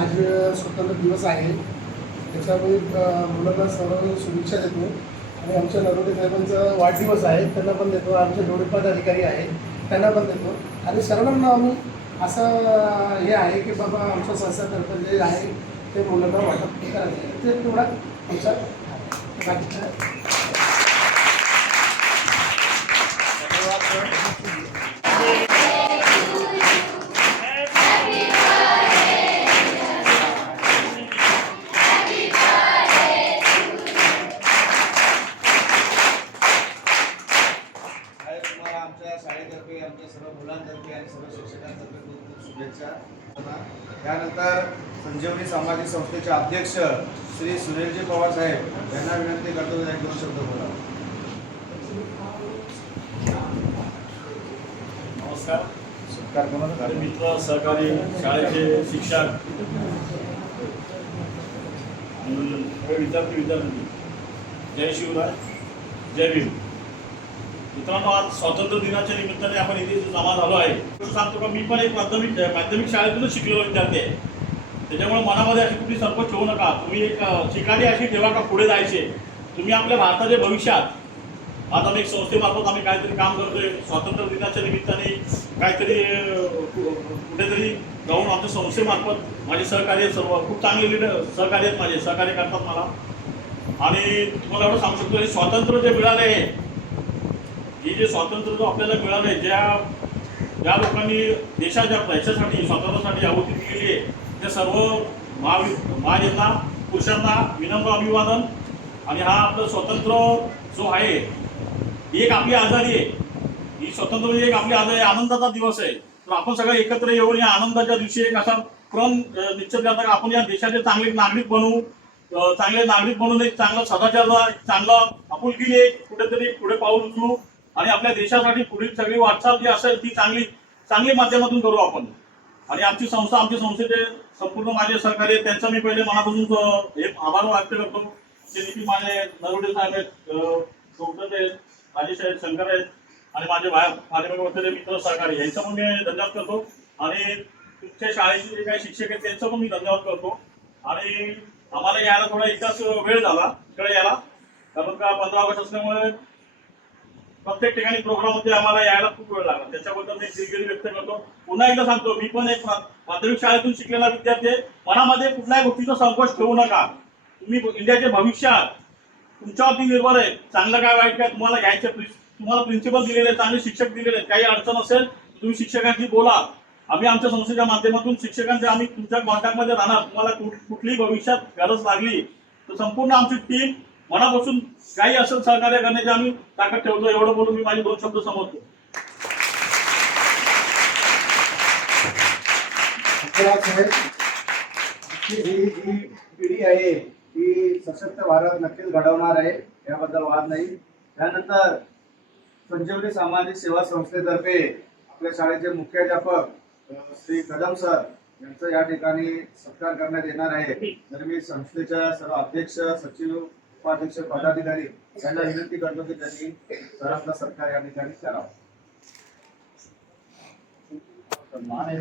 आज स्वतंत्र दिवस आहे. त्याच्यामुळे मुलांना सर्व शुभेच्छा देतो. आणि आमच्या नरोडे साहेबांचा वाढदिवस आहे. त्यांना पण देतो. आमचे डोळेपाद अधिकारी आहेत त्यांना पण देतो. आणि सर्वांना आम्ही असं हे आहे की बाबा आमच्या संस्थातर्फे जे आहे ते मुलांना वाटप करायचं ते तेवढा आमचा बाकीचा त्यानंतर संजीवनी सामाजिक संस्थेचे अध्यक्ष श्री सुनीलजी पवार साहेब यांना विनंती करतो एक दोन शब्द बोला. नमस्कार. सत्कार मित्र सहकारी शाळेचे शिक्षक विद्यार्थी विद्यार्थी. जय शिवराय जय भीम. मित्रांनो आज स्वातंत्र्य दिनाच्या निमित्ताने आपण इथे जमा झालो आहे. सांगतो का मी पण एक माध्यमिक माध्यमिक शाळेतूनच शिकलेलो विद्यार्थी आहे. त्याच्यामुळे मनामध्ये अशी कुठली संकोच ठेवू नका. तुम्ही एक ठिकाणी अशी ठेवा का पुढे जायचे. तुम्ही आपल्या भारताच्या भविष्यात आता मी एक संस्थेमार्फत आम्ही काहीतरी काम करतोय. स्वातंत्र्य दिनाच्या निमित्ताने काहीतरी कुठेतरी जाऊन आमच्या संस्थेमार्फत माझे सहकार्य सर्व खूप चांगले लिडर सहकार्य आहेत माझे सहकार्य करतात मला. आणि तुम्हाला एवढं सांगू शकतो हे स्वातंत्र्य जे मिळालं आहे हे जे स्वातंत्र्य जो आपल्याला मिळालं आहे ज्या ज्या लोकांनी देशाच्या पैशासाठी स्वातंत्र्यासाठी आहुती दिलेली आहे त्या सर्व महावि महाजनांना पुरुषांना विनम्र अभिवादन. आणि हा आपलं स्वतंत्र जो आहे ही एक आपली आजारी आहे. ही स्वतंत्र म्हणजे एक आपली आजारी आनंदाचा दिवस आहे. तर आपण सगळे एकत्र येऊन या आनंदाच्या दिवशी एक असा क्रम निश्चित करता की आपण या देशाचे चांगले नागरिक बनवू चांगले नागरिक बनून एक चांगला सदाचार चांगला आपुलकीने कुठेतरी पुढे पाऊल उचलू. आणि आपल्या देशासाठी पुढील सगळी वाटचाल जी असेल ती चांगली चांगली माध्यमातून करू आपण. आणि आमची संस्था आमच्या संस्थेचे संपूर्ण माझे सहकारी त्यांचा मी पहिले मनापासून हे आभार व्यक्त करतो. ते देखील माझे नरोडे साहेब आहेत अ, आहेत राजेश आहेत शंकर आहेत आणि माझे बाहेर मित्र सहकारी यांचा पण मी धन्यवाद करतो. आणि तुमच्या शाळेचे जे काही शिक्षक आहेत त्यांचा पण मी धन्यवाद करतो. आणि आम्हाला यायला थोडा एकदाच वेळ झाला इकडे यायला कारण का पंधरा ऑगस्ट असल्यामुळे प्रत्येक ठिकाणी प्रोग्राममध्ये आम्हाला यायला खूप वेळ लागला. त्याच्याबद्दल मी दिलगिरी व्यक्त करतो. पुन्हा एकदा सांगतो मी पण एक माध्यमिक शाळेतून शिकलेला विद्यार्थी आहे. मनामध्ये कुठल्याही गोष्टीचा संकोच ठेवू नका. तुम्ही इंडियाचे भविष्यात तुमच्यावरती निर्भर आहे. चांगलं काय वाईट काय तुम्हाला घ्यायचे प्रि- तुम्हाला प्रिन्सिपल दिलेले आहेत चांगले शिक्षक दिलेले आहेत. काही अडचण असेल तुम्ही शिक्षकांशी बोला. आम्ही आमच्या संस्थेच्या माध्यमातून शिक्षकांच्या आम्ही तुमच्या कॉन्टॅक्टमध्ये राहणार. तुम्हाला कुठ- कुठलीही भविष्यात गरज लागली तर संपूर्ण आमची टीम मनापासून काही असं सहकार्य करण्याची आम्ही ताकद ठेवतो एवढं बोलून मी माझे दोन शब्द समजतो ही पिढी आहे ही सशक्त भारत नक्कीच घडवणार आहे याबद्दल वाद नाही. त्यानंतर संजीवनी सामाजिक सेवा संस्थेतर्फे आपल्या शाळेचे मुख्याध्यापक श्री कदम सर यांचा या ठिकाणी सत्कार करण्यात येणार आहे. तर मी संस्थेच्या सर्व अध्यक्ष सचिव उपाध्यक्ष पदाधिकारी विनंती करतो की त्यांनी या करावा मान आहे